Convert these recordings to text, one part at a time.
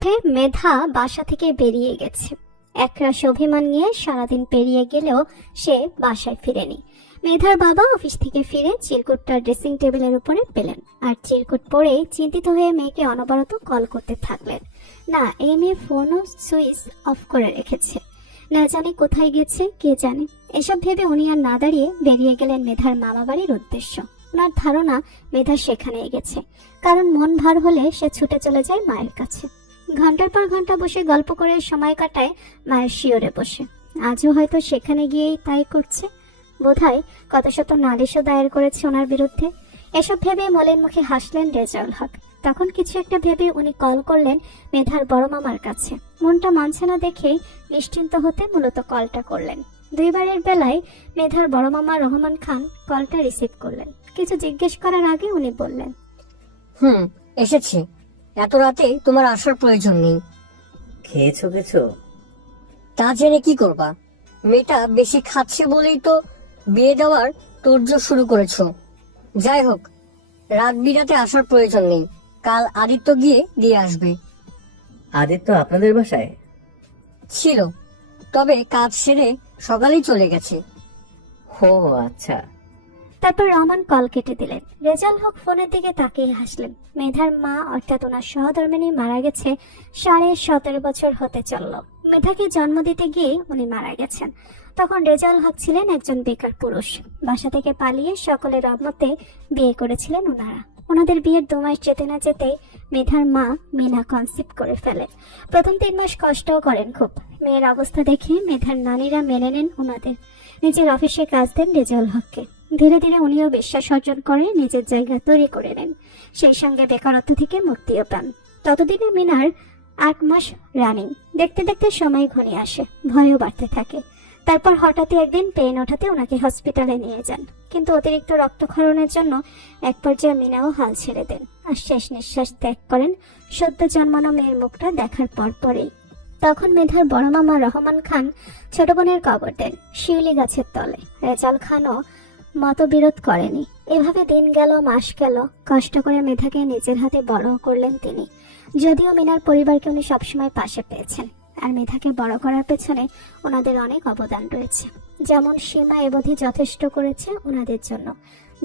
মেধা বাসা থেকে বেরিয়ে গেছে। একরাশ অভিমান নিয়ে সারাদিন পেরিয়ে গেলেও সে বাসায় ফিরেনি। মেধার বাবা অফিস থেকে ফিরে চিরকুটটা ড্রেসিং টেবিলের উপরে পেলেন, আর চিরকুট পরে চিন্তিত হয়ে মেয়েকে অনবরত কল করতে থাকলেন। না, এই মেয়ে ফোনও সুইচ অফ করে রেখেছে, না জানি কোথায় গেছে কে জানে। এসব ভেবে উনি আর না দাঁড়িয়ে বেরিয়ে গেলেন মেধার মামা বাড়ির উদ্দেশ্য। ওনার ধারণা মেধা সেখানে গেছে, কারণ মন ভার হলে সে ছুটে চলে যায় মায়ের কাছে। ঘন্টার পর ঘন্টা বসে গল্প করে সময় কাটায় মায়ের শিয়রে বসে। আজও হয়তো সেখানে গিয়েই তাই করছে। বোধহয় কত শত নালিশও দায়ের করেছে ওনার বিরুদ্ধে। এসব ভেবে মলিন মুখে হাসলেন রেজাউল হক। তখন কিছু একটা ভেবে উনি কল করলেন মেধার বড় মামার কাছে। মনটা মানছে না দেখে নিশ্চিন্ত হতে মূলত কলটা করলেন। দুইবারের বেলায় মেধার বড় মামা রহমান খান কলটা রিসিভ করলেন। কিছু জিজ্ঞেস করার আগে উনি বললেন, এসেছি। এত রাতে তোমার আসার প্রয়োজন নেই। খেয়েছো কিছু? তা জেনে কি করবা? মেয়েটা বেশি খাচ্ছে বলেই তো বিয়ে দেওয়ার তোড়জোড় শুরু করেছো। যাই হোক, রাত বিরাতে আসার প্রয়োজন নেই। কাল আদিত্য গিয়ে দিয়ে আসবে। আদিত্য আপনাদের বাসায় ছিল, তবে কাজ সেরে সকালেই চলে গেছে। ও আচ্ছা। তারপর রহমান কল কেটে দিলেন। রেজাউল হক ফোনের দিকে তাকিয়ে হাসলেন। মেধার মা অর্থাৎ ওনার সহধর্মিণী মারা গেছে 17.5 বছর হতে চলল। মেধাকে জন্ম দিতে গিয়ে উনি মারা গেছেন। তখন রেজাউল হক ছিলেন একজন বেকার পুরুষ। বাসা থেকে পালিয়ে সকলের অমতে বিয়ে করেছিলেন ওনারা। ওনাদের বিয়ের 2 মাস যেতে না যেতেই মেধার মা মিনা কনসিভ করে ফেলেন। প্রথম 3 মাস কষ্টও করেন খুব। মেয়ের অবস্থা দেখে মেধার নানীরা মেনে নেন ওনাদের। নিজের অফিসে কাজ দেন রেজাউল হককে। ধীরে ধীরে উনিও বিশ্বাস অর্জন করে নিজের জায়গা তৈরি করে নেন। সেই সঙ্গে বেকারত্ব থেকে মুক্তিও পান। ততদিনে মিনার 8 মাস রানিং। দেখতে দেখতে সময় ঘনিয়ে আসে, ভয়ও বাড়তে থাকে। তারপর হঠাৎই একদিন পেইন ওঠাতে ওনাকে হসপিটালে নিয়ে যান, কিন্তু অতিরিক্ত রক্তক্ষরণের জন্য এক পর্যায়ে মিনাও হাল ছেড়ে দেন আর শেষ নিঃশ্বাস ত্যাগ করেন সদ্য জন্মানো মেয়ের মুখটা দেখার পরেই। তখন মেধার বড় মামা রহমান খান ছোট বোনের কবর দেন শিউলি গাছের তলে। রেজাউল খানও মতবিরোধ করেনি। এভাবে দিন গেল, মাস গেল। কষ্ট করে মেধাকে নিজের হাতে বড় করলেন তিনি। যদিও মিনার পরিবারকে উনি সবসময় পাশে পেয়েছেন, আর মেধাকে বড় করার পেছনে ওনাদের অনেক অবদান রয়েছে। যেমন সীমা এবধি যথেষ্ট করেছে ওনাদের জন্য,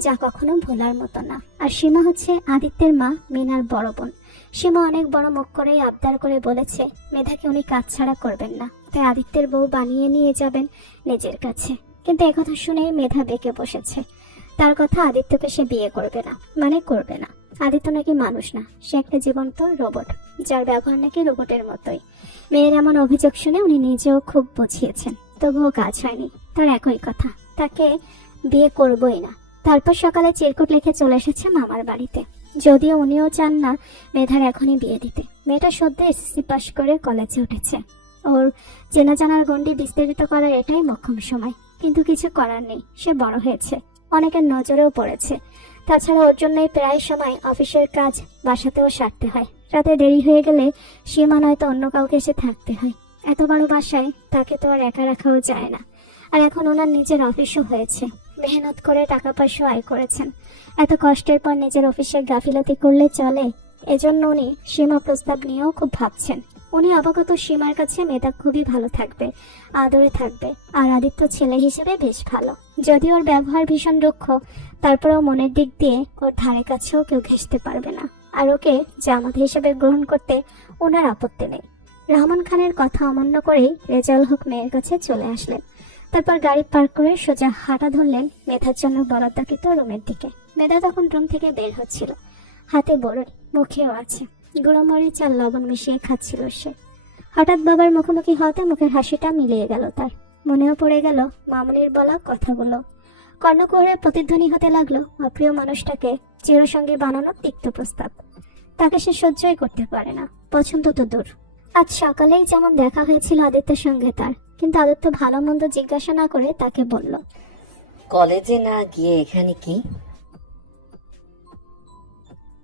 যা কখনো ভোলার মতো না। আর সীমা হচ্ছে আদিত্যের মা, মিনার বড় বোন। সীমা অনেক বড় মুখ করেই আবদার করে বলেছে মেধাকে উনি কাজ ছাড়া করবেন না, তাই আদিত্যের বউ বানিয়ে নিয়ে যাবেন নিজের কাছে। কিন্তু একথা শুনেই মেধা বেঁকে বসেছে। তার কথা আদিত্যকে সে বিয়ে করবে না, মানে করবে না। আদিত্য নাকি মানুষ না, সে একটা জীবন্ত রোবট, যার ব্যবহার নাকি রোবটের মতোই। মেয়ের এমন অভিযোগ শুনে উনি নিজেও খুব বুঝিয়েছেন, তবুও কাজ হয়নি। তার একই কথা, তাকে বিয়ে করবই না। তারপর সকালে চিরকুট লিখে চলে এসেছে মামার বাড়িতে। যদিও উনিও চান না মেধার এখনই বিয়ে দিতে। মেয়েটা সদ্য এসএসসি পাশ করে কলেজে উঠেছে। ওর চেনা জানার গণ্ডি বিস্তারিত করার এটাই মোক্ষম সময়। কিন্তু কিছু করার নেই, সে বড় হয়েছে, অনেকের নজরেও পড়েছে। তাছাড়া ওর জন্যই প্রায় সময় অফিসের কাজ বাসাতেও সারতে হয়। রাতে দেরি হয়ে গেলে সীমা নয়তো অন্য কাউকে এসে থাকতে হয়। এত বড় বাসায় তাকে তো আর একা রাখাও যায় না। আর এখন ওনার নিজের অফিসও হয়েছে, মেহনত করে টাকা পয়সা আয় করেছেন। এত কষ্টের পর নিজের অফিসে গাফিলতি করলে চলে? এজন্য উনি সীমা প্রস্তাব নিয়েও খুব ভাবছেন। উনি অবগত সীমার কাছে মেধা খুবই ভালো থাকবে, আদরে থাকবে। আর আদিত্য ছেলে হিসেবে বেশ ভালো, যদিও ওর ব্যবহার ভীষণ রুক্ষ, তারপরেও মনের দিক দিয়ে ওর ধারে কাছেও কেউ ঘেঁষতে পারবে না। আর ওকে জামাতা হিসেবে গ্রহণ করতে ওনার আপত্তি নেই। রহমান খানের কথা অমান্য করেই রেজাউল হক মেয়ের কাছে চলে আসলেন। তারপর গাড়ি পার্ক করে সোজা হাঁটা ধরলেন মেধার জন্য বরাদ্দকৃত রুমের দিকে। মেধা তখন রুম থেকে বের হচ্ছিল, হাতে বড়ই, মুখেও আছে। গুঁড়োমরিচ আর লবণ মিশিয়ে খাচ্ছিল সে। হঠাৎ বাবার মুখোমুখি হওয়াতে মুখের হাসিটা মিলিয়ে গেল তার। মনেও পড়ে গেল মামুনির বলা কথাগুলো। কর্ণকুহরের প্রতিধ্বনি হতে লাগলো অপ্রিয় মানুষটাকে চিরসঙ্গী বানানোর তিক্ত প্রস্তাব। তাকে সে সহ্যই করতে পারে না, পছন্দ তো দূর। আজ সকালেই যেমন দেখা হয়েছিল আদিত্যের সঙ্গে তার, কিন্তু আদিত্য ভালো মন্দ জিজ্ঞাসা না করে তাকে বলল, কলেজে না গিয়ে এখানে কি?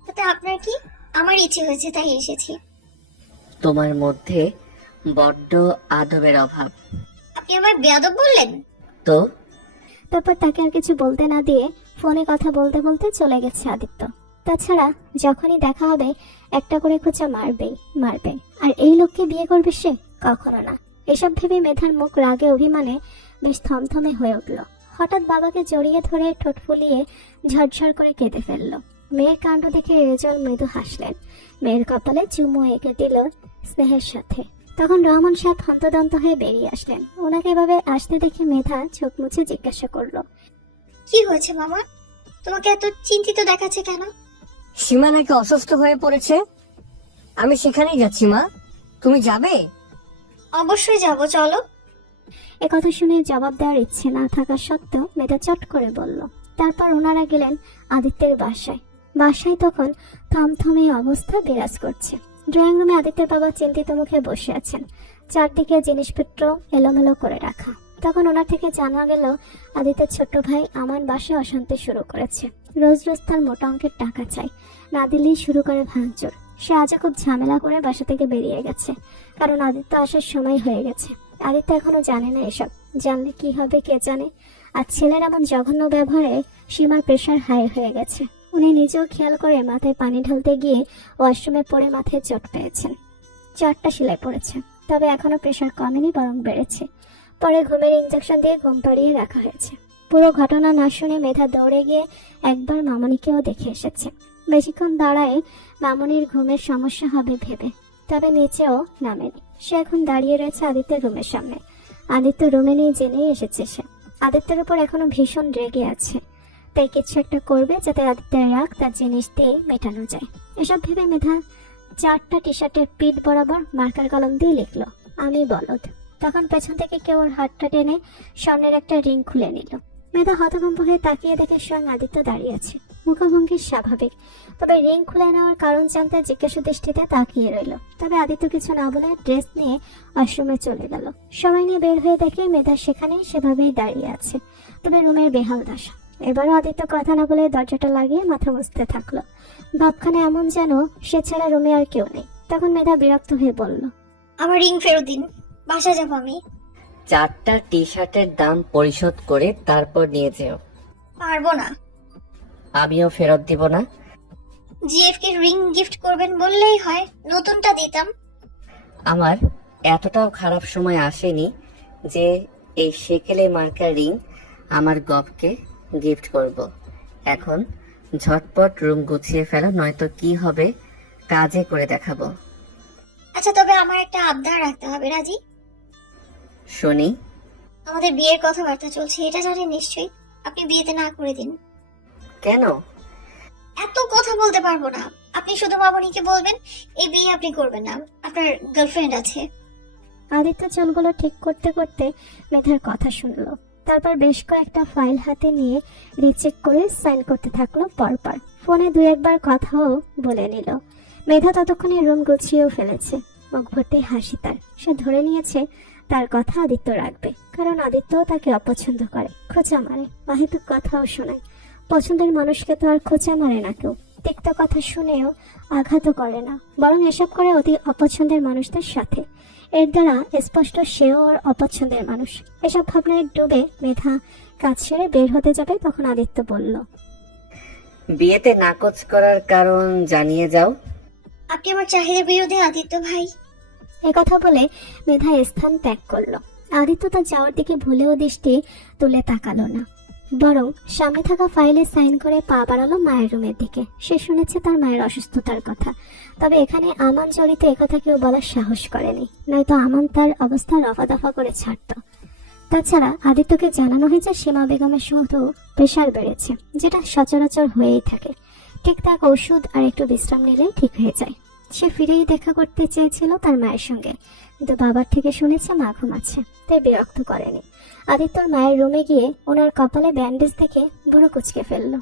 তাতে আপনার কি? আমার ইচ্ছে হয়েছে তাই এসেছি। তোমার মধ্যে বড্ড আদবের অভাব। আপনি আমার বেয়াদব বললেন? তো তারপর তাকে আর কিছু বলতে না দিয়ে ফোনে কথা বলতে বলতে চলে গেছে আদিত্য। তাছাড়া যখনই দেখা হবে একটা করে খোঁচা মারবেই মারবে। আর এই লোককে বিয়ে করবে সে? কখনো না। এসব ভেবে মেধার মুখ রাগে অভিমানে বেশ থমথমে হয়ে উঠল। হঠাৎ বাবাকে জড়িয়ে ধরে ঠোঁট ফুলিয়ে ঝরঝর করে কেঁদে ফেলল। মেয়ের কাণ্ড দেখে রেজল মৃদু হাসলেন। মেয়ের কপালে চুমু এঁকে দিল স্নেহের সাথে। তখন রহমান সাহেব হন্তদন্ত হয়ে বেরিয়ে আসলেন। ওনাকে এভাবে আসতে দেখে মেধা চোখ মুছে জিজ্ঞাসা করলো, কি হয়েছে মামা? তোমাকে এত চিন্তিত দেখাচ্ছে কেন? সীমা নাকি অসুস্থ হয়ে পড়েছে। আমি সেখানেই যাচ্ছি মা, তুমি যাবে? অবশ্যই যাব, চলো। একথা শুনে জবাব দেওয়ার ইচ্ছে না থাকা সত্ত্বেও মেধা চট করে বলল। তারপর ওনারা গেলেন আদিত্যের বাসায়। বাসায় তখন থমথমে অবস্থা বিরাজ করছে। ড্রয়িং রুমে আদিত্যের বাবা চিন্তিত মুখে বসে আছেন, চারদিকে জিনিসপত্র এলোমেলো করে রাখা। তখন ওনার থেকে জানা গেল আদিত্যের ছোট ভাই আমান বাসায় অশান্তি শুরু করেছে। রোজ রোজ তার মোটা অঙ্কের টাকা চাই, না দিলেই শুরু করে ভাঙচুর। সে আজও খুব ঝামেলা করে বাসা থেকে বেরিয়ে গেছে, কারণ আদিত্য আসার সময় হয়ে গেছে। আদিত্য এখনো জানে না এসব, জানলে কি হবে কে জানে। আর ছেলের এমন জঘন্য ব্যবহারে সীমার প্রেশার হাই হয়ে গেছে। উনি নিজেও খেয়াল করে মাথায় পানি ঢালতে গিয়ে ওয়াশরুমে পড়ে মাথায় চোট পেয়েছেন। 4টা সেলাই পড়েছে, তবে এখনো প্রেশার কমেনি, বরং বেড়েছে। পরে ঘুমের ইঞ্জেকশন দিয়ে ঘুম পাড়িয়ে রাখা হয়েছে। পুরো ঘটনা না শুনে মেধা দৌড়ে গিয়ে একবার মামনিকেও দেখে এসেছে। বেশিক্ষণ দাঁড়ায় মামনির ঘুমের সমস্যা হবে ভেবে, তবে নিচেও নামেনি। সে এখন দাঁড়িয়ে রয়েছে আদিত্যের রুমের সামনে। আদিত্য রুমে নেই জেনেই এসেছে সে। আদিত্যের উপর এখনো ভীষণ রেগে আছে, তাই কিছু একটা করবে যাতে আদিত্যের রাগ তার জিনিস দিয়ে মেটানো যায়। এসব ভেবে মেধা 4টা টি শার্টের পিঠ বরাবর মার্কার কলম দিয়ে লিখলো, আমি বলদ। তখন পেছন থেকে কেউ ওর হাতটা টেনে স্বর্ণের একটা রিং খুলে নিল। মেধা হতভম্ব হয়ে তাকিয়ে দেখে স্বয়ং আদিত্য দাঁড়িয়ে আছে। মুখভঙ্গি স্বাভাবিক, তবে রিং খুলে নেওয়ার কারণ জানতে জিজ্ঞাসা দৃষ্টিতে তাকিয়ে রইল। তবে আদিত্য কিছু না বলে ড্রেস নিয়ে ওয়াশরুমে চলে গেল। সময় নিয়ে বের হয়ে দেখে মেধা সেখানে সেভাবেই দাঁড়িয়ে আছে, তবে রুমের বেহাল দশা। এবারও আদিত্য কথা না বলে দরজাটা লাগিয়ে মাথা মুছতে থাকলো। ভাবখানে এমন যেন সে ছাড়া রুমে আর কেউ নেই। তখন মেধা বিরক্ত হয়ে বলল, আমার রিং ফেরত দিন, বাসা যাব আমি। 4টা টি শার্টের দাম পরিশোধ করে তারপর নিয়ে যেও। পারবো না। আমিও ফেরত দিব না। জিএফ কে রিং গিফট করবেন বললেই হয়, নতুনটা দিতাম। আমার এতটাও খারাপ সময় আসেনি যে এই সেকেলে মার্কা রিং আমার গপকে গিফট করব। এখন ঝটপট রুম গুছিয়ে ফেলো, নয়তো কি হবে কাজে করে দেখাবো। আচ্ছা, তবে আমার একটা আবদার রাখতে হবে, রাজি? শুনি। আমাদের বিয়ের কথাবার্তা চলছে, এটা জানেন নিশ্চয়ই। আপনি বিয়েতে না করে দিন। কেন? এত কথা বলতে পারবো না। আপনি শুধু মামনিকে বলবেন এই বিয়ে আপনি করবেন না, আপনার গার্লফ্রেন্ড আছে। আদিত্য চুলগুলো ঠিক করতে করতে মেধার কথা শুনলো। তারপর বেশ কয়েকটা ফাইল হাতে নিয়ে রিচেক করে সাইন করতে থাকলো পরপর। ফোনে 2-1 কথাও বলে নিল। মেধা ততক্ষণে রুম গুছিয়েও ফেলেছে। মুখ ভর্তি হাসি তার। সে ধরে নিয়েছে তার কথা আদিত্য রাখবে, কারণ আদিত্যও তাকে অপছন্দ করে, খোঁচা মারে, অহেতুক কথাও শোনায়। পছন্দের মানুষকে তো আর খোঁচা মারে না কেউ, তিক্ত কথা শুনেও আঘাতও করে না, বরং এসব করে অতি অপছন্দের মানুষদের সাথে। এর দ্বারা স্পষ্ট সেও ওর অপছন্দের মানুষ। এসব ভাবনায় ডুবে মেধা কাজ সেরে বের হতে যাবে, তখন আদিত্য বলল, বিয়েতে নাকচ করার কারণ জানিয়ে যাও। আপনি আমার চাহিদার বিরুদ্ধে, আদিত্য ভাই। একথা বলে মেধা স্থান ত্যাগ করলো। আদিত্য তার যাওয়ার দিকে ভুলেও দৃষ্টি তুলে তাকালো না, বরং সামনে থাকা ফাইলে সাইন করে পা বাড়ালো মায়ের রুমের দিকে। সে শুনেছে তার মায়ের অসুস্থতার কথা, তবে এখানে আমান জড়িত একথা কেউ বলার সাহস করেনি, নয়তো আমান তার অবস্থা রফাদফা করে ছাড়ত। তাছাড়া আদিত্যকে জানানো হয়েছে সীমা বেগমের শুধু প্রেশার বেড়েছে, যেটা সচরাচর হয়েই থাকে। ঠিকঠাক ওষুধ আর একটু বিশ্রাম নিলেই ঠিক হয়ে যায়। সে ফিরেই দেখা করতে চেয়েছিল তার মায়ের সঙ্গে, কিন্তু বাবার থেকে শুনেছে মা ঘুমাচ্ছে, তাই বিরক্ত করেনি। আদিত্যর মায়ের রুমে গিয়ে ওনার কপালে ব্যান্ডেজ দেখে বুড়ো কুচকে ফেললো।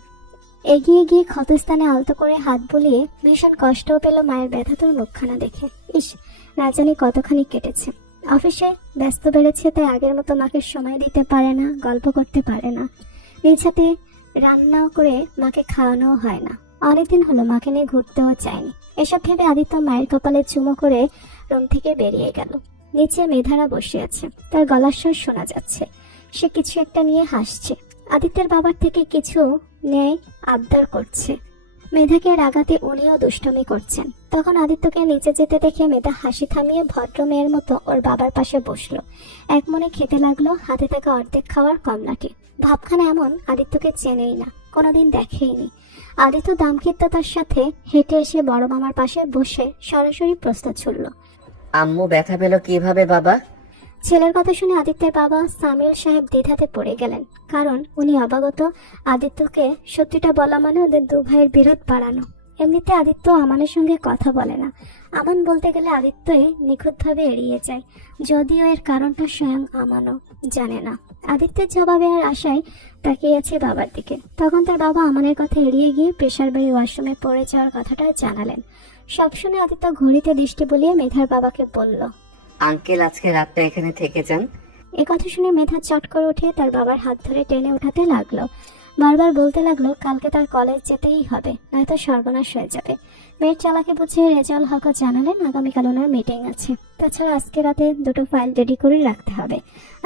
এগিয়ে গিয়ে ক্ষতস্থানে আলতো করে হাত বুলিয়ে ভীষণ কষ্টও পেল মায়ের ব্যথাতুর মুখখানা দেখে। ইস, না জানি কতখানি কেটেছে। অফিসে ব্যস্ত বেড়েছে, তাই আগের মতো মাকে সময় দিতে পারে না, গল্প করতে পারে না। নিজ হাতে রান্নাও করে মাকে খাওয়ানোও হয় না। অনেকদিন হলো মাকে নিয়ে ঘুরতেও চায়নি। এসব ভেবে আদিত্য মায়ের কপালে চুমো করে রুম থেকে বেরিয়ে গেল। নিচে মেধারা বসে আছে, তার গলার স্বর শোনা যাচ্ছে। সে কিছু একটা নিয়ে হাসছে। আদিত্যের বাবার থেকে কিছু নেয় আবদার করছে। মেধাকে রাগাতে উনিও দুষ্টুমি করছেন। তখন আদিত্যকে নিচে যেতে দেখে মেধা হাসি থামিয়ে ভদ্র মেয়ের মতো ওর বাবার পাশে বসলো। এক মনে খেতে লাগলো হাতে থাকা অর্ধেক খাওয়ার কমলাটি। ভাবখানা এমন আদিত্যকে চেনেই না, কোনোদিন দেখেইনি। আদিত্য দামখিত্যতার সাথে হেঁটে এসে বড় মামার পাশে বসে সরাসরি প্রশ্ন ছুড়ল। আম্মু ব্যথা পেল কিভাবে বাবা? ছেলের কথা শুনে আদিত্যের বাবা সামিল সাহেব দ্বিধাতে পড়ে গেলেন, কারণ উনি অবগত আদিত্যকে সত্যিটা বলা মানে ওদের দু ভাইয়ের বিরোধ বাড়ানো। এমনিতে আদিত্য আমানের সঙ্গে কথা বলে না, আমান বলতে গেলে আদিত্যই নিখুঁতভাবে এড়িয়ে যায়, যদিও এর কারণটা স্বয়ং আমানও জানে না। আদিত্যের জবাবে আর আশায় তাকিয়েছে বাবার দিকে। তখন তার বাবা আমানের কথা এড়িয়ে গিয়ে প্রেসার বাড়ি ওয়াশরুমে পড়ে যাওয়ার কথাটা জানালেন। সব শুনে আদিত্য ঘড়িতে দৃষ্টি বুলিয়ে মেধার বাবাকে বলল, আঙ্কেল আজকে রাতটা এখানে থেকে যান। এ কথা শুনে মেধা চট করে উঠে তার বাবার হাত ধরে টেনে উঠাতে লাগলো। বারবার বলতে লাগলো কালকে তার কলেজ যেতেই হবে, নয়তো সর্বনাশ হয়ে যাবে। মেয়ের চালাকে বুঝিয়ে রেজাউল হকও জানালেন আগামীকাল ওনার মিটিং আছে। তাছাড়া আজকে রাতে দুটো ফাইল রেডি করে রাখতে হবে।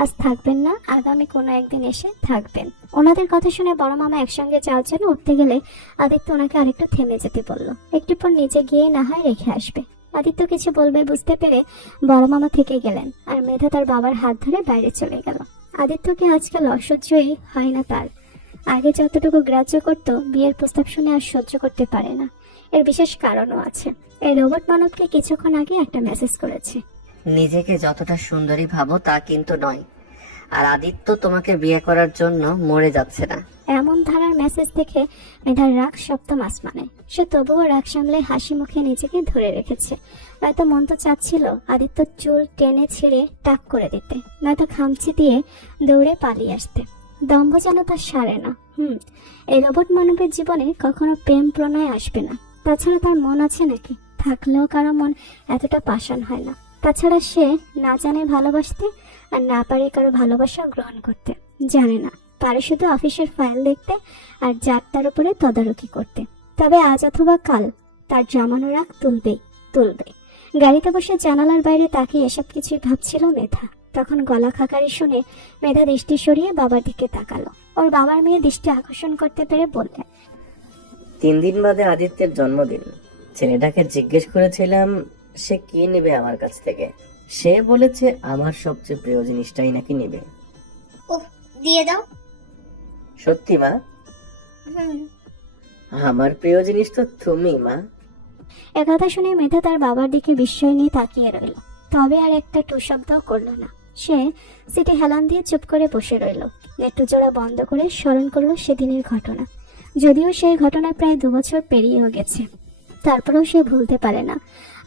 আজ থাকবেন না, আগামী কোনো একদিন এসে থাকবেন। ওনাদের কথা শুনে বড় মামা একসঙ্গে যাওয়ার জন্য উঠতে গেলে আদিত্য ওনাকে আরেকটু থেমে যেতে বলল। একটু পর নিচে গিয়ে না হয় রেখে আসবে। আদিত্য কিছু বলবে বুঝতে পেরে বড় মামা থেকে গেলেন, আর মেধা তার বাবার হাত ধরে বাইরে চলে গেল। আদিত্যকে আজকাল অসহ্যই হয় না তার। আগে যতটুকু গ্রাহ্য করত, বিয়ের প্রস্তাব শুনে আর সহ্য করতে পারে না। এর বিশেষ কারণও আছে। এই রোবট মানবকে কিছুক্ষণ আগে একটা মেসেজ করেছে। নিজেকে যতটা সুন্দরী ভাবো তা কিন্তু নয়, আর আদিত্য তোমাকে বিয়ে করার জন্য মরে যাচ্ছে না। এমন ধারার মেসেজ দেখে মেধার রাগ সপ্তম আসমানে। সে তবুও রাগ সামলে হাসি মুখে নিজেকে ধরে রেখেছে। নয়তো মন তো চাচ্ছিল আদিত্য চুল টেনে ছিঁড়ে টাক করে দিতে, নয়তো খামচি দিয়ে দৌড়ে পালিয়ে আসতে। দম্ভ যেন তার সারে না। এই রোবট মানবের জীবনে কখনো প্রেম প্রণয় আসবে না। তাছাড়া তার মন আছে নাকি? থাকলেও কারো মন এতটা পাষাণ হয় না। তাছাড়া সে না জানে ভালোবাসতে, আর না পারে কারো ভালোবাসা গ্রহণ করতে। জানে না, পারে শুধু অফিসের ফাইল দেখতে আর যাত্রার উপরে তদারকি করতে। তবে আজ অথবা কাল তার জমানো রাগ তুলবে। গাড়িতে বসে জানালার বাইরে তাকিয়ে এসব কিছুই ভাবছিল মেধা। তখন গলা খাকারি শুনে মেধা দৃষ্টি সরিয়ে বাবার দিকে তাকালো। ওর বাবার মেয়ে দৃষ্টি আকর্ষণ করতে পেরে বললেন, 3 দিন বাদে আদিত্যের জন্মদিন। ছেলেটাকে জিজ্ঞেস করেছিলাম সে কি নেবে আমার কাছ থেকে। সে বলেছে আমার সবচেয়ে প্রিয় জিনিসটাই নাকি নেবে। ওহ, দিয়ে দাও। সত্যি মা? হুম। আমার প্রিয় জিনিস তো তুমি মা। একথা শুনে মেধা তার বাবার দিকে বিস্ময় নিয়ে তাকিয়ে রইল। তবে আর একটা টু শব্দও করলো না। সে সিটে হেলান দিয়ে চুপ করে বসে রইল। নেট্টু জোড়া বন্ধ করে স্মরণ করলো সেদিনের ঘটনা। যদিও সেই ঘটনা প্রায় 2 বছর পেরিয়েও গেছে, তারপরেও সে ভুলতে পারে না।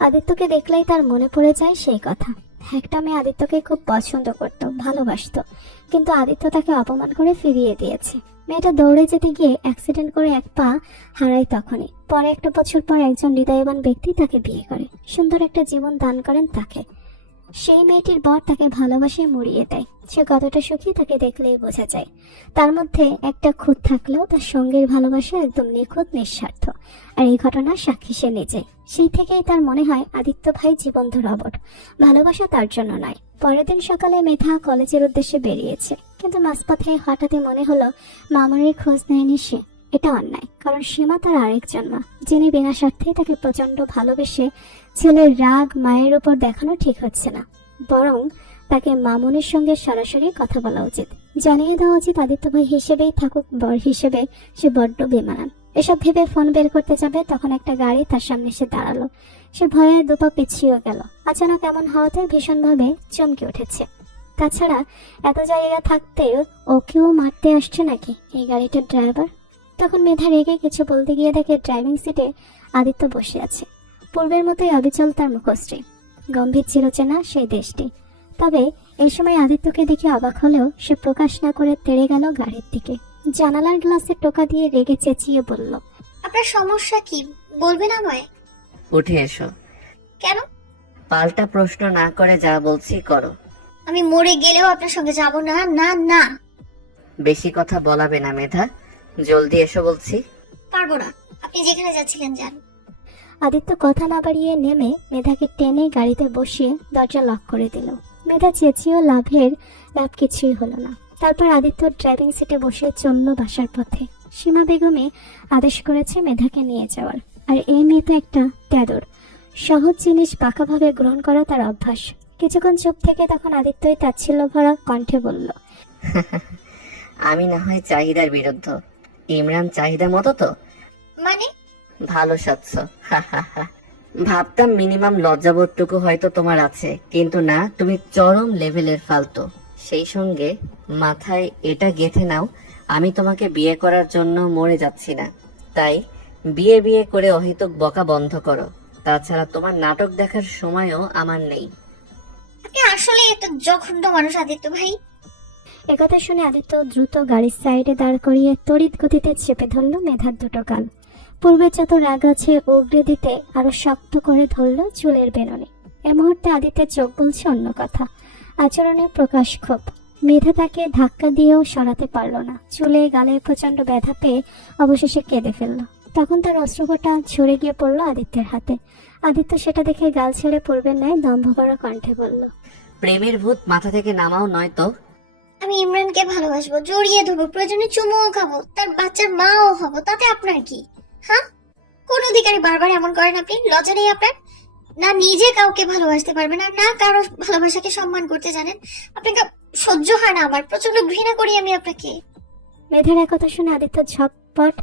আদিত্যকে দেখলেই তার মনে পড়ে যায় সেই কথা। একটা মেয়ে আদিত্যকে খুব পছন্দ করত, ভালোবাসতো, কিন্তু আদিত্য তাকে অপমান করে ফিরিয়ে দিয়েছে। মেয়েটা দৌড়ে যেতে গিয়ে অ্যাক্সিডেন্ট করে এক পা হারায় তখনই। পরে একটা বছর পর একজন হৃদয়বান ব্যক্তি তাকে বিয়ে করে, সুন্দর একটা জীবন দান করেন তাকে। সেই মেয়েটির বর তাকে ভালোবাসে মুড়িয়ে দেয়। সে কতটা সুখী তাকে দেখলেই বোঝা যায়। তার মধ্যে একটা খুঁত থাকলেও তার সঙ্গীর ভালোবাসা একদম নিখুঁত, নিঃস্বার্থ। আর এই ঘটনার সাক্ষী সে নিজে। সেই থেকেই তার মনে হয় আদিত্য ভাই জীবন্ত রবট, ভালোবাসা তার জন্য নয়। পরের দিন সকালে মেধা কলেজের উদ্দেশ্যে বেরিয়েছে, কিন্তু মাঝপথে হঠাৎই মনে হলো মামারই খোঁজ নেয়নি সে। এটা অন্যায়, কারণ সীমা তার আরেকজন মা, যিনি বিনা স্বার্থে তাকে প্রচন্ড ভালোবেসে ছেলের রাগ মায়ের উপর দেখানো ঠিক হচ্ছে না। বরং তাকে মামুনের সঙ্গে সরাসরি কথা বলা উচিত, জানিয়ে দেওয়া উচিত আদিত্য ভাই হিসেবেই থাকুক, বর হিসেবে সে বড্ড বেমানান। এসব ভেবে ফোন বের করতে যাবে, তখন একটা গাড়ি তার সামনে এসে দাঁড়ালো। সে ভয়ে দুপা পিছিয়েও গেল। আচানক এমন হওয়াতে ভীষণভাবে চমকে উঠেছে। তাছাড়া এত জায়গা থাকতে ওকেও মারতে আসছে নাকি এই গাড়িটার ড্রাইভার? তখন মেধা রেগে কিছু বলতে গিয়ে দেখে ড্রাইভিং সিটে আদিত্য বসে আছে। পূর্বের মতোই অবিচল তার মুখশ্রী, গম্ভীর চিরচেনা সেই দেশটি। তবে এই সময় আদিত্যকে দেখে অবাক হলেও সে প্রকাশ না করে তেড়ে গেল গাড়ির দিকে। জানালার গ্লাসে টোকা দিয়ে রেগে চেঁচিয়ে বলল, আপনার সমস্যা কি বলবেন আমায়? উঠে এসো। কেন? পাল্টা প্রশ্ন না করে যা বলছি করো। আমি মরে গেলেও আপনার সঙ্গে যাব না। না না, বেশি কথা বলাবে না মেধা, জলদি এসো বলছি। পারবো না। আপনি যেখানে যাচ্ছিলেন যান। আদিত্য কথা না বাড়িয়ে নেমে মেধাকে টেনে গাড়িতে বসিয়ে দরজা লক করে দিল। মেধা চেঁচিয়েও লাভ কিছুই হলো না। তারপর আদিত্য ড্রাইভিং সিটে বসে চলল বাসার পথে। সীমা বেগমই আদেশ করেছে মেধাকে নিয়ে যাওয়ার। আর এই মেয়ে তো একটা তেদর, সহজ জিনিস বাঁকাভাবে গ্রহণ করা তার অভ্যাস। কিছুক্ষণ চুপ থেকে তখন আদিত্যই তাচ্ছিল্য ভরা কণ্ঠে বলল, আমি না হয় চাহিদার বিরুদ্ধ, ইমরান চাহিদা মতো তো মানে? ভালো সাজছ। ভাবতাম মিনিমাম লজ্জাবোধটুকু হয়তো তোমার আছে, কিন্তু না, তুমি চরম লেভেলের ফালতু। সেই সঙ্গে মাথায় এটা গেঁথে নাও, আমি তোমাকে বিয়ে করার জন্য মরে যাচ্ছি না। তাই বিয়ে বিয়ে করে অহেতুক বকা বন্ধ করো। তাছাড়া তোমার নাটক দেখার সময়ও আমার নেই। আপনি আসলে একটা জঘন্য মানুষ আদিত্য ভাই। একথা শুনে আদিত্য দ্রুত গাড়ির সাইডে দাঁড় করিয়ে তড়িৎ গতিতে চেপে ধরল মেধার দুটো গাল। পূর্বে যত রাগ আছে উগড়ে দিতে আরো শক্ত করে ধরল চুলের বেননে। এ মুহূর্তে আদিত্যের চোখ বলছে অন্য কথা, আচরণে প্রকাশ ক্ষোভ। মেধা তাকে ধাক্কা দিয়েও সরাতে পারল না। চুলে গালে প্রচন্ড ব্যথা পেয়ে অবশেষে কেঁদে ফেলল। তখন তার অস্ত্রকোটা ঝরে গিয়ে পড়ল আদিত্যের হাতে। আদিত্য সেটা দেখে গাল ছেড়ে পূর্বের ন্যায় দম্ভ ভরা কণ্ঠে বলল, প্রেমের ভূত মাথা থেকে নামাও, নয়তো আমি ইমরানকে ভালোবাসবো, জড়িয়ে ধরবো, প্রয়োজনে চুমুও খাবো, তার বাচ্চার মাও হবো, তাতে আপনার কি? হ্যাঁ, কোন অধিকারী বারবার এমন করেন আপনি? লজ্জা নেই আপনার? না নিজে কাউকে ভালোবাসতে পারবেন আর না কারো ভালোবাসাকে সম্মান করতে জানেন। আপনাকে সহ্য হয় না আমার, প্রচন্ড ঘৃণা করি আমি আপনাকে। মেধার একথা শুনে আদিত্য ঝটপট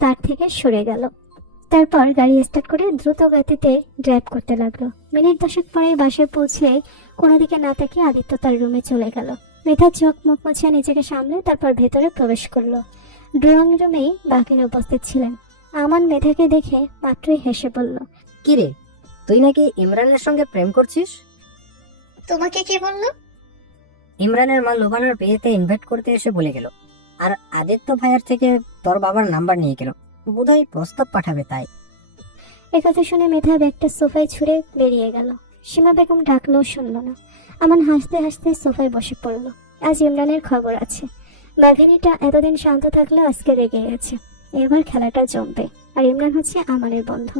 তার থেকে সরে গেল। তারপর গাড়ি স্টার্ট করে দ্রুত গতিতে ড্রাইভ করতে লাগলো। মিনিট 10 পরে বাসায় পৌঁছে কোনো দিকে না তাকিয়ে আদিত্য তার রুমে চলে গেল। মেধা চোখ মুখ মুছে নিজেকে সামলে তারপর ভেতরে প্রবেশ করলো। ড্রয়িং রুমেই বাকিরা উপস্থিত ছিলেন। আমান মেধাকে দেখে মাত্রই হেসে বলল, কিরে, তুই নাকি ইমরানের সঙ্গে প্রেম করছিস? তোমাকে কে বললো? ইমরানের মা লোবানার বিয়েতে ইনভাইট করতে এসে বলে গেল, আর আদিত্য ভাইয়ার থেকে তোর বাবার নাম্বার নিয়ে গেল, বোধহয় প্রস্তাব পাঠাবে তাই। একথা শুনে মেধা ব্যাগটা সোফায় ছুঁড়ে বেরিয়ে গেল। সীমা বেগম ডাকলেও শুনল না। আমান হাসতে হাসতে সোফায় বসে পড়ল। আজ ইমরানের খবর আছে। বাঘিনীটা এতদিন শান্ত থাকলেও আজকে রেগে গেছে। এবার খেলাটা জমবে। আর ইমরান হচ্ছে আমানের বন্ধু।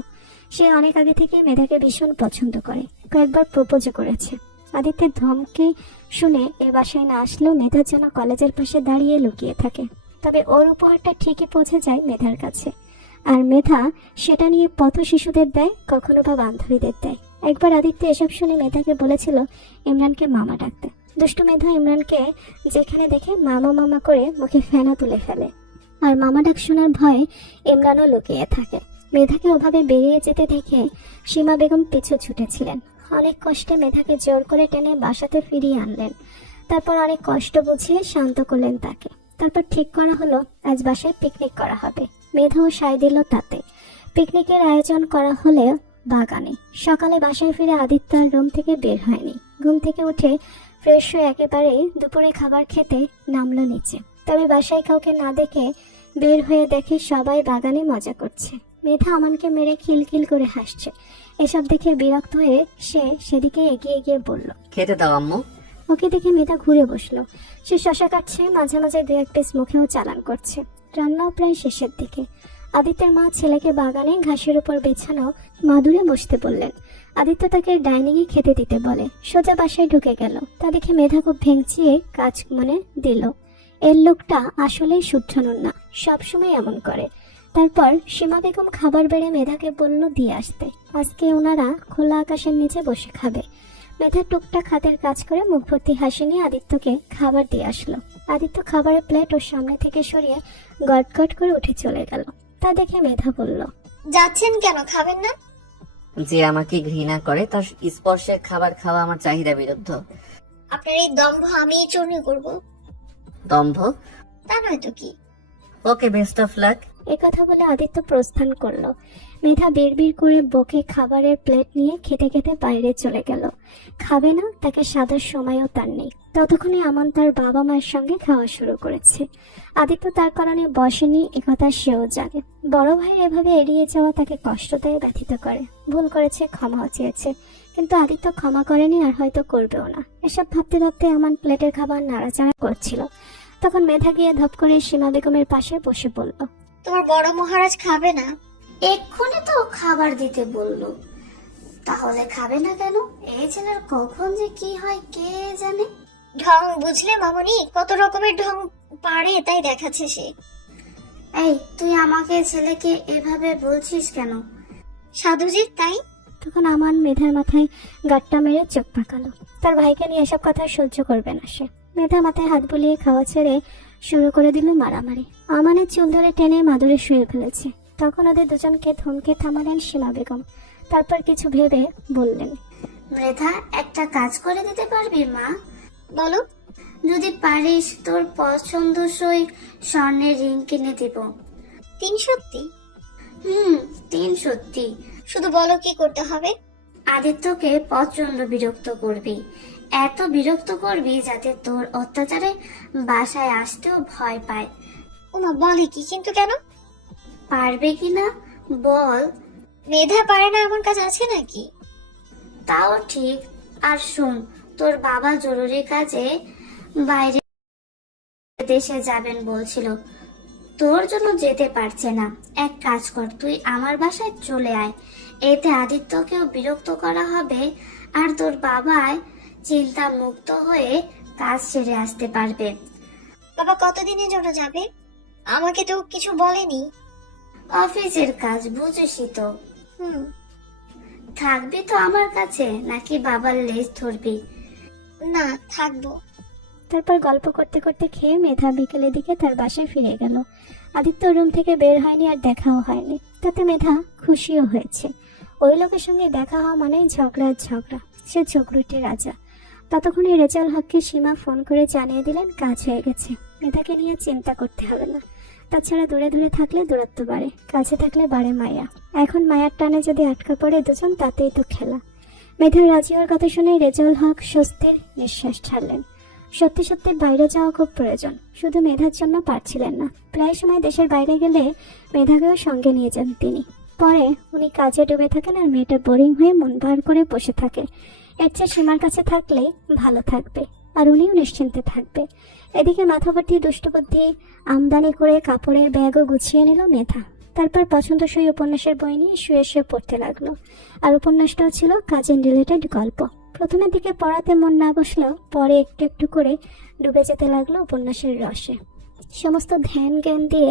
সে অনেক আগে থেকে মেধাকে ভীষণ পছন্দ করে, কয়েকবার প্রপোজও করেছে। আদিত্যের ধমকি শুনে এ বাসায় না আসলেও মেধার জন্য কলেজের পাশে দাঁড়িয়ে লুকিয়ে থাকে। তবে ওর উপহারটা ঠিকই পৌঁছে যায় মেধার কাছে। আর মেধা সেটা নিয়ে পথ শিশুদের দেয়, কখনো বা বান্ধবীদের দেয়। একবার আদিত্য এসব শুনে মেধাকে বলেছিল ইমরানকে মামা ডাকতে। দুষ্টু মেধা ইমরানকে যেখানে দেখে মামা মামা করে মুখে ফেনা তুলে ফেলে। আর মামা ডাক শোনার ভয়ে ইমরানও লুকিয়ে থাকে। মেধাকে ওভাবে বেরিয়ে যেতে দেখে সীমা বেগম পিছু ছুটেছিলেন। অনেক কষ্টে মেধাকে জোর করে টেনে বাসাতে ফিরিয়ে আনলেন। তারপর অনেক কষ্ট বুঝিয়ে শান্ত করলেন তাকে। তারপর ঠিক করা হলো আজ বাসায় পিকনিক করা হবে। মেধাও সায় দিল তাতে। পিকনিকের আয়োজন করা হলে বাগানে। সকালে বাসায় ফিরে আদিত্য আর রুম থেকে বের হয়নি। ঘুম থেকে উঠে ফ্রেশ হয়ে একেবারে দুপুরে খাবার খেতে নামলো নিচে। তবে বাসায় কাউকে না দেখে বের হয়ে দেখে সবাই বাগানে মজা করছে। মেধা আমানকে মেরে খিলখিল করে হাসছে। এসব দেখে বিরক্ত হয়ে সে সেদিকে এগিয়ে গিয়ে বলল, খেতে দাও আম্মু। ওকে দেখে মেধা ঘুরে বসলো। সে শশা কাটছে, মাঝে মাঝে 2-1 পিস মুখেও চালান করছে। রান্নাও প্রায় শেষের দিকে। আদিত্যের মা ছেলেকে বাগানে ঘাসের উপর বেছানো মাদুরে বসতে বললেন। আদিত্য তাকে ডাইনিংয়ে খেতে দিতে বলে। সোজা বাসায় ঢুকে গেল। তা দেখে মেধা খুব ভেঙচিয়ে কাজ মনে দিল। এর লোকটা আসলেই শুদ্ধনুন না, সবসময় এমন করে। তারপর সীমা বেগম খাবার বেড়ে মেধাকে বলল দিয়ে আসতে। আজকে ওনারা খোলা আকাশের নিচে বসে খাবে। মেধা টুকটাক হাতের কাজ করে মুখ ভর্তি হাসি নিয়ে আদিত্যকে খাবার দিয়ে আসলো। আদিত্য খাবারের প্লেট ওর সামনে থেকে সরিয়ে গটগট করে উঠে চলে গেল। তা দেখে মেধা বলল, যাচ্ছেন কেন? খাবেন না? যে আমাকে ঘৃণা করে তার স্পর্শে খাবার খাওয়া আমার চাহিদা বিরুদ্ধ। আপনার এই দম্ভ আমি চূর্ণ করব। দম্ভ? তা নয়তো কি? ওকে, বেস্ট অফ লাক। এ কথা বলে আদিত্য প্রস্থান করলো। মেধা বিড়বিড় করে বকে খাবারের প্লেট নিয়ে খেতে খেতে বাইরে চলে গেল। খাবে না তাকে সাদার সময়ও তার নেই। ততক্ষণে আমান তার বাবা মায়ের সঙ্গে খাওয়া শুরু করেছে। আদিত্য তার কারণে বসেনি একথা সেও জানে। বড় ভাইয়ের এভাবে এড়িয়ে যাওয়া তাকে কষ্ট দেয়, ব্যথিত করে। ভুল করেছে, ক্ষমাও চেয়েছে, কিন্তু আদিত্য ক্ষমা করেনি আর হয়তো করবেও না। এসব ভাবতে ভাবতে আমান প্লেটের খাবার নাড়াচাড়া করছিল। তখন মেধা গিয়ে ধপ করে সীমা বেগমের পাশে বসে পড়ল। তোমার বড় মহারাজ খাবে না? এক্ষুনি তো খাবার দিতে বললো, তাহলে খাবে না কেন? এই ছেলের কখন যে কি হয় কে জানে। ঢং বুঝলে মামনি, কত রকমের ঢং পারে তাই দেখাচ্ছে সে। এই তুই আমাকে ছেলেকে এভাবে বলছিস কেন? সাধু যে তাই। তখন আমান মেধার মাথায় গাট্টা মেরে চোখ পাকালো। তার ভাইকে নিয়ে এসব কথা সহ্য করবে না সে। মেধা মাথায় হাত বুলিয়ে খাওয়া ছেড়ে শুরু করে দিল মারামারি। আমানের চুল ধরে টেনে মাদুরে শুয়ে ফেলেছে। তখন ওদের দুজনকে ধমকে থামালেন সীমা বেগম। তারপর কিছু ভেবে বললেন, মেধা, একটা কাজ করে দিতে পারবি মা? বলো। যদি পারিস তোর পছন্দসই স্বর্ণের রিং কিনে দিব। 3 সত্যি? 3 সত্যি। শুধু বলো কি করতে হবে। আদিত্যকে প্রচন্ড বিরক্ত করবি, এত বিরক্ত করবি যাতে তোর অত্যাচারে বাসায় আসতেও ভয় পায়। ওমা, বলে কি? কিন্তু কেন? পারবে কিনা বল। মেধা পারে না এমন কাজ আছে নাকি? তাও ঠিক। আর শোন, তোর বাবা জরুরি কাজে বাইরে দেশে যাবেন বলছিল, তোর জন্য যেতে পারছে না। এক কাজ কর, তুই আমার বাসায় চলে আয়। এতে আদিত্যকেও বিরক্ত করা হবে, আর তোর বাবায় চিন্তা মুক্ত হয়ে কাজ সেরে আসতে পারবে। বাবা কতদিনের জন্য যাবে? আমাকে তো কিছু বলেনি। অফিসের কাজ বুঝিসই তো। হুম। থাকবি তো আমার কাছে, নাকি বাবার লেজ ধরবি? না, থাকবো। তারপর গল্প করতে করতে খেয়ে মেধা বিকেলের দিকে তার বাসায় ফিরে গেল। আদিত্য রুম থেকে বের হয়নি আর দেখাও হয়নি। তাতে মেধা খুশিও হয়েছে। ওই লোকের সঙ্গে দেখা হওয়া মানে ঝগড়া ঝগড়া। সে ঝগড়ুটে রাজা। ততক্ষণে রেজাউল হককে সীমা ফোন করে জানিয়ে দিলেন কাজ হয়ে গেছে। মেধাকে নিয়ে চিন্তা করতে হবে না। তাছাড়া দূরে দূরে থাকলে দূরত্ব বাড়ে, কাছে থাকলে বাড়ে মায়া। এখন মায়ার টানে যদি আটকা পড়ে দুজন, তাতেই তো খেলা। মেধার রাজি হওয়ার কথা শুনে রেজাউল হক স্বস্তির নিঃশ্বাস ছাড়লেন। সত্যি সত্যি বাইরে যাওয়া খুব প্রয়োজন। শুধু মেধার জন্য পারছিলেন না। প্রায় সময় দেশের বাইরে গেলে মেধাকেও সঙ্গে নিয়ে যান তিনি। পরে উনি কাজে ডুবে থাকেন আর মেয়েটা বোরিং হয়ে মন ভার করে বসে থাকে। এর চেয়ে সীমার কাছে থাকলেই ভালো থাকবে, আর উনিও নিশ্চিন্তে থাকবে। এদিকে মাথা ভর্তি দুষ্টবুদ্ধি আমদানি করে কাপড়ের ব্যাগও গুছিয়ে নিল মেধা। তারপর পছন্দসই উপন্যাসের বই নিয়ে শুয়ে শুয়ে পড়তে লাগলো। আর উপন্যাসটাও ছিল কাজিন রিলেটেড গল্প। প্রথমের দিকে পড়াতে মন না বসলেও পরে একটু একটু করে ডুবে যেতে লাগলো উপন্যাসের রসে। সমস্ত ধ্যান জ্ঞান দিয়ে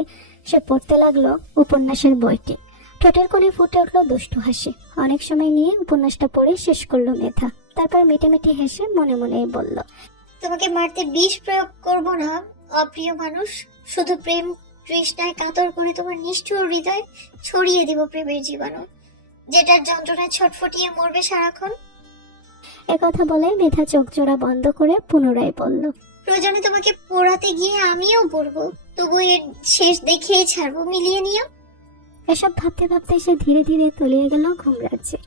সে পড়তে লাগলো উপন্যাসের বইটি। ঠোঁটের কোণে ফুটে উঠলো দুষ্টু হাসি। অনেক সময় নিয়ে উপন্যাসটা পড়ে শেষ করলো মেধা। তারপর মিটিমিটি হেসে মনে মনেই বলল, তোমাকে মারতে বিষ প্রয়োগ করব না অপ্রিয় মানুষ। শুধু প্রেম তৃষ্ণায় কাতর করে তোমার নিষ্ঠুর হৃদয় ছড়িয়ে দিব প্রেমের জীবাণু, যেটার যন্ত্রণায় ছটফটিয়ে মরবে সারাক্ষণ। একথা বলে মেধা চোখ জোড়া বন্ধ করে পুনরায় বলল, প্রয়োজনে তোমাকে পোড়াতে গিয়ে আমিও পড়বো, তবু এর শেষ দেখেই ছাড়বো, মিলিয়ে নিও। এসব ভাবতে ভাবতে সে ধীরে ধীরে তলিয়ে গেল ঘুম রাজ্যে।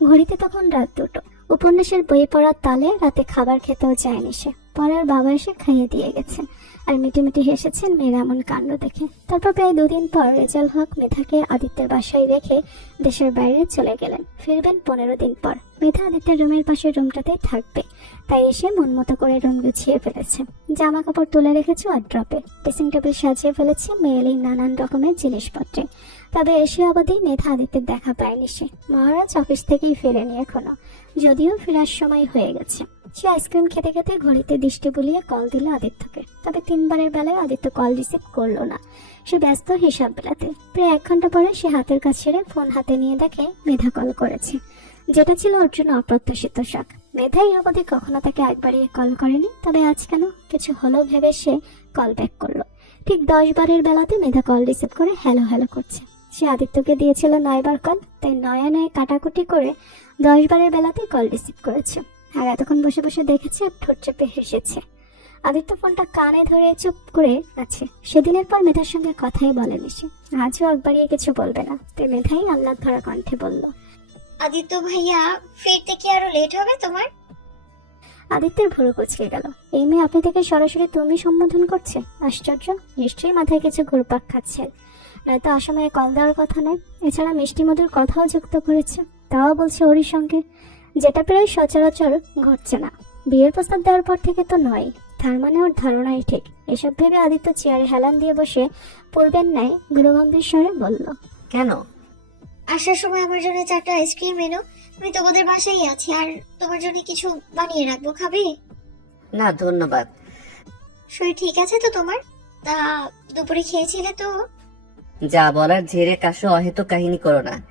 ঘড়িতে তখন রাত 2টো। উপন্যাসের বই পড়ার তালে রাতে খাবার খেতেও যায়নি সে। পড়ার বাবা এসে খাইয়ে দিয়ে গেছে, আর মিটিমিটি হেসেছেন মেয়ের এমন কাণ্ড দেখে। তারপর প্রায় 2 দিন পর রেজাউল হক মেধাকে আদিত্যের বাসায় রেখে দেশের বাইরে চলে গেলেন। ফিরবেন 15 দিন পর। মেধা আদিত্যের রুমের পাশের রুমটাতেই থাকবে, তাই এসে মন মতো করে রুম গুছিয়ে ফেলেছে। জামা কাপড় তুলে রেখেছে ওয়ার্ড্রপে। ড্রেসিং টেবিল সাজিয়ে ফেলেছে মেয়েলি নানান রকমের জিনিসপত্রে। তবে এসে অবধি মেধা আদিত্যের দেখা পায়নি সে। মহারাজ অফিস থেকেই ফেরেনি এখনো, যদিও ফেরার সময় হয়ে গেছে। সে আইসক্রিম খেতে খেতে ঘড়িতে দৃষ্টি বুলিয়ে কল দিল আদিত্যকে। তবে 3বারের বেলায় আদিত্য কল রিসিভ করলো না। সে ব্যস্ত হিসাব বেলাতে। প্রায় 1 ঘন্টা পরে সে হাতের কাজ ছেড়ে ফোন হাতে নিয়ে দেখে মেধা কল করেছে, যেটা ছিল ওর জন্য অপ্রত্যাশিত শখ। মেধা এই অবধি কখনো তাকে একবারই কল করেনি, তবে আজ কেন কিছু হলো ভেবে সে কল ব্যাক করলো। ঠিক 10 বারের বেলাতে মেধা কল রিসিভ করে হ্যালো হ্যালো করছে। সে আদিত্যকে দিয়েছিল 9 বার কল, তাই 9 কাটাকুটি করে 10 বারের বেলাতে কল রিসিভ করেছে। আর এতক্ষণ বসে বসে দেখেছে আর ঠোঁট চেপে হেসেছে। আদিত্য ফোনটা কানে ধরে চুপ করে আছে। সেদিনের পর মেধার সঙ্গে কথাই বলেনি সে। আজও একবারই কিছু বলবে না, তাই মেধাই আহ্লাদ ভরা কণ্ঠে বলল, আদিত্য ভাইয়া, ফিরতে কি আরো লেট হবে তোমার? আদিত্যের ভুরু কুচকে গেল। এই মেয়ে আপনি থেকে সরাসরি তুমি সম্বোধন করছে, আশ্চর্য। নিশ্চয়ই মাথায় কিছু ঘুরপাক খাচ্ছে, নয়তো অসময়ে কল দেওয়ার কথা নয়। এছাড়া মিষ্টি মধুর কথাও যুক্ত করেছে, তাও বলছে ওরই সঙ্গে, যেটা প্রায় সচরাচর ঘটছে না। বিয়ের প্রস্তাব দেওয়ার পর থেকে তো নয়, তার মানে ওর ধারণাই ঠিক। এসব ভেবে আদিত্য চেয়ারে হেলান দিয়ে বসে পূর্বের ন্যায় গুরুগম্ভীর স্বরে বলল, কেন? আসার সময় আমার জন্য 4টা আইসক্রিম এনো। আমি তোমাদের বাসায় আছি, আর তোমার জন্য কিছু বানিয়ে রাখবো, খাবে? না ধন্যবাদ। শরীর ঠিক আছে তো তোমার? তা দুপুরে খেয়েছিলে তো? যা বলার ঝেড়ে কাশো, অহেতুক কাহিনী করো না।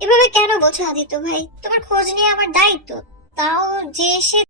এভাবে কেন বলছো আদিত্য ভাই? তোমার খোঁজ নিয়ে আমার দায়িত্ব। তাও যে সে